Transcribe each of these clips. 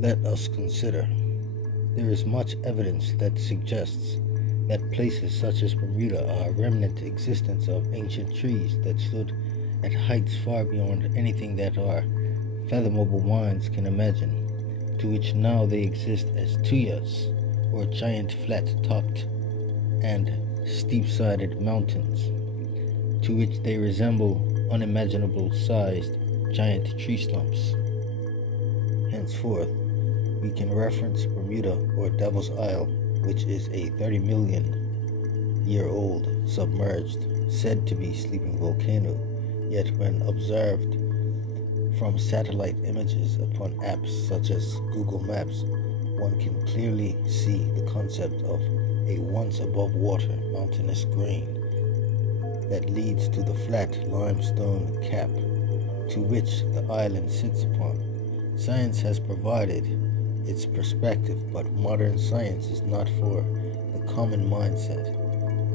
Let us consider. There is much evidence that suggests that places such as Bermuda are a remnant existence of ancient trees that stood at heights far beyond anything that our fathomable minds can imagine, to which now they exist as tuyas, or giant flat-topped and steep-sided mountains, to which they resemble unimaginable sized giant tree stumps. Henceforth, we can reference Bermuda or Devil's Isle, which is a 30 million-year-old submerged, said to be sleeping volcano, yet when observed from satellite images upon apps such as Google Maps, one can clearly see the concept of a once above water mountainous grain that leads to the flat limestone cap to which the island sits upon. Science has provided its perspective, but modern science is not for the common mindset,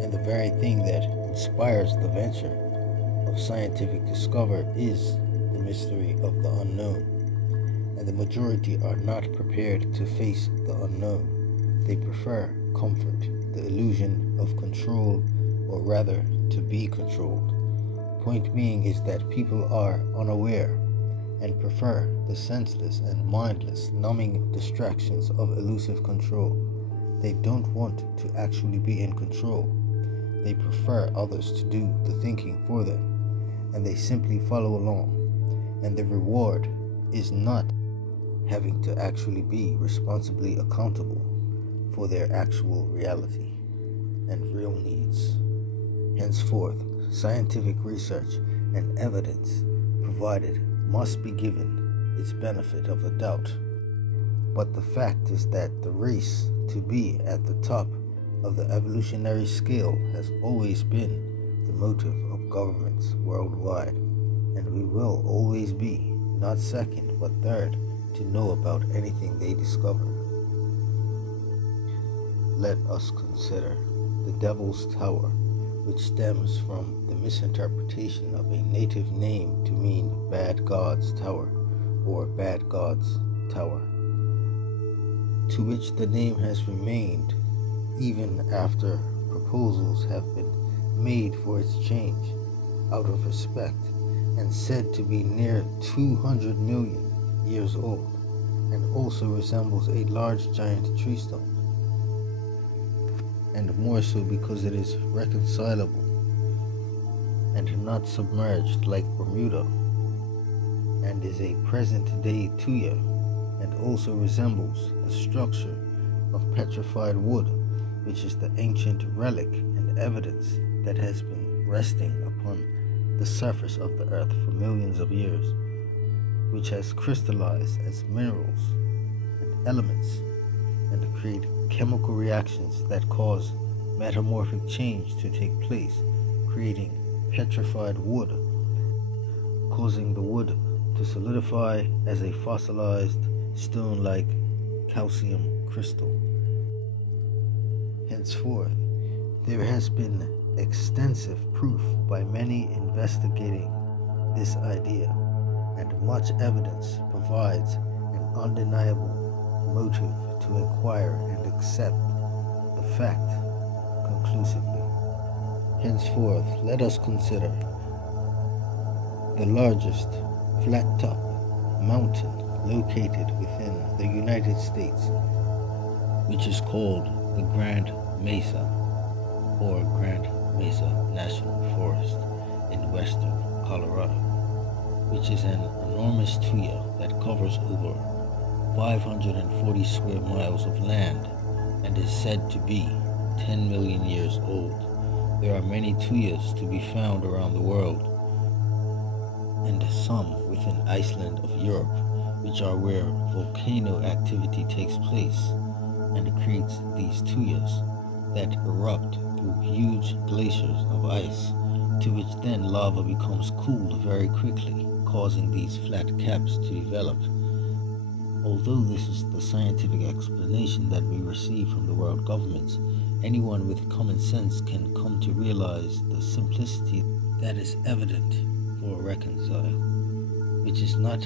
and the very thing that inspires the venture of scientific discovery is the mystery of the unknown, and the majority are not prepared to face the unknown. They prefer comfort, the illusion of control, or rather to be controlled. Point being is that people are unaware and prefer the senseless and mindless numbing distractions of elusive control. They don't want to actually be in control. They prefer others to do the thinking for them, and they simply follow along. And the reward is not having to actually be responsibly accountable for their actual reality and real needs. Henceforth, scientific research and evidence provided must be given its benefit of the doubt. But the fact is that the race to be at the top of the evolutionary scale has always been the motive of governments worldwide, and we will always be, not second but third, to know about anything they discover. Let us consider the Devil's Tower, which stems from the misinterpretation of a native name to mean Bad God's Tower or Bad God's Tower, to which the name has remained even after proposals have been made for its change out of respect, and said to be near 200 million years old, and also resembles a large giant tree stump, and more so because it is reconcilable and not submerged like Bermuda, and is a present-day Tuya, and also resembles the structure of petrified wood, which is the ancient relic and evidence that has been resting upon the surface of the earth for millions of years, which has crystallized as minerals and elements and create chemical reactions that cause metamorphic change to take place, creating petrified wood, causing the wood to solidify as a fossilized stone-like calcium crystal. Henceforth, there has been extensive proof by many investigating this idea, and much evidence provides an undeniable motive to inquire and accept the fact conclusively. Henceforth, let us consider the largest flat-top mountain located within the United States, which is called the Grand Mesa or Grand Mesa National Forest in western Colorado, which is an enormous tuya that covers over 540 square miles of land and is said to be 10 million years old. There are many tuyas to be found around the world, and some within Iceland of Europe, which are where volcano activity takes place and creates these tuyas that erupt through huge glaciers of ice, to which then lava becomes cooled very quickly, causing these flat caps to develop. Although this is the scientific explanation that we receive from the world governments, anyone with common sense can come to realize the simplicity that is evident for reconcile, which is not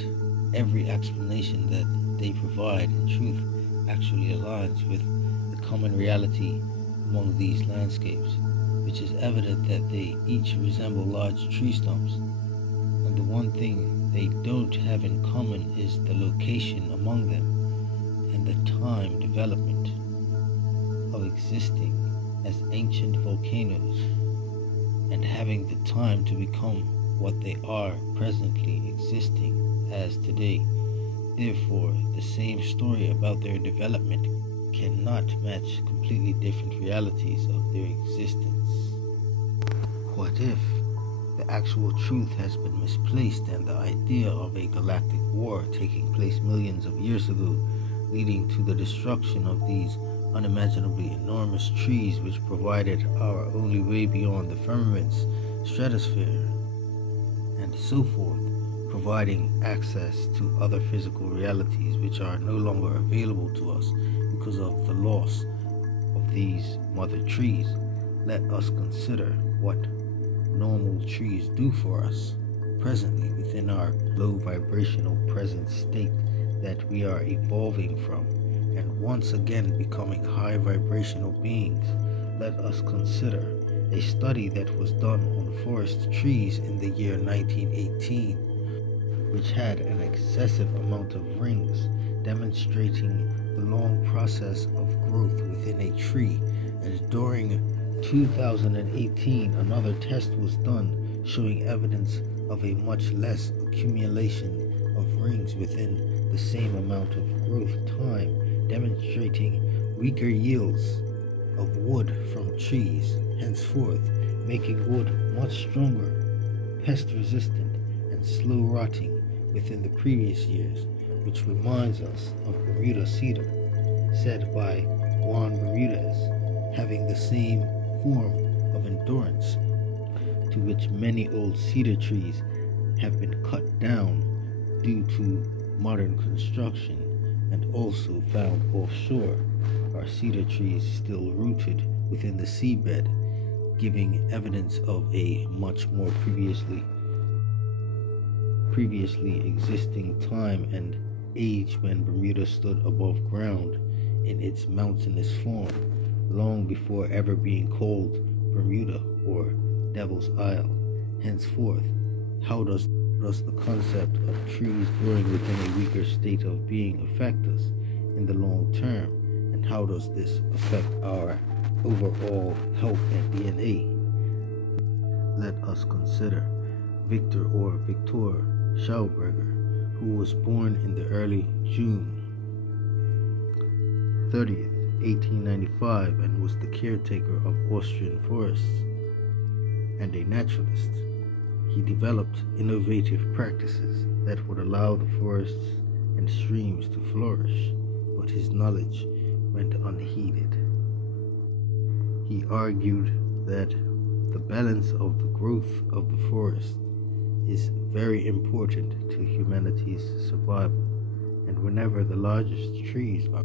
every explanation that they provide in truth actually aligns with the common reality among these landscapes, which is evident that they each resemble large tree stumps, and the one thing they don't have in common is the location among them and the time development of existing as ancient volcanoes and having the time to become what they are presently existing as today. Therefore, the same story about their development cannot match completely different realities of their existence. What if the actual truth has been misplaced and the idea of a galactic war taking place millions of years ago, leading to the destruction of these unimaginably enormous trees which provided our only way beyond the firmament's stratosphere, and so forth, providing access to other physical realities which are no longer available to us because of the loss of these mother trees. Let us consider what normal trees do for us presently within our low vibrational present state that we are evolving from and once again becoming high vibrational beings. Let us consider a study that was done on forest trees in the year 1918, which had an excessive amount of rings, demonstrating the long process of growth within a tree. And during 2018, another test was done showing evidence of a much less accumulation of rings within the same amount of growth time, demonstrating weaker yields of wood from trees, henceforth making wood much stronger, pest resistant, and slow rotting within the previous years, which reminds us of Bermuda cedar, said by Juan Bermudez, having the same form of endurance to which many old cedar trees have been cut down due to modern construction and also found offshore are cedar trees still rooted within the seabed, giving evidence of a much more previously existing time and age when Bermuda stood above ground in its mountainous form, long before ever being called Bermuda or Devil's Isle. Henceforth, how does the concept of trees growing within a weaker state of being affect us in the long term, and how does this affect our overall health and DNA? Let us consider Victor or Victor Schauberger, who was born in the early June 30th, 1895, and was the caretaker of Austrian forests and a naturalist. He developed innovative practices that would allow the forests and streams to flourish, but his knowledge went unheeded. He argued that the balance of the growth of the forest is very important to humanity's survival, and whenever the largest trees are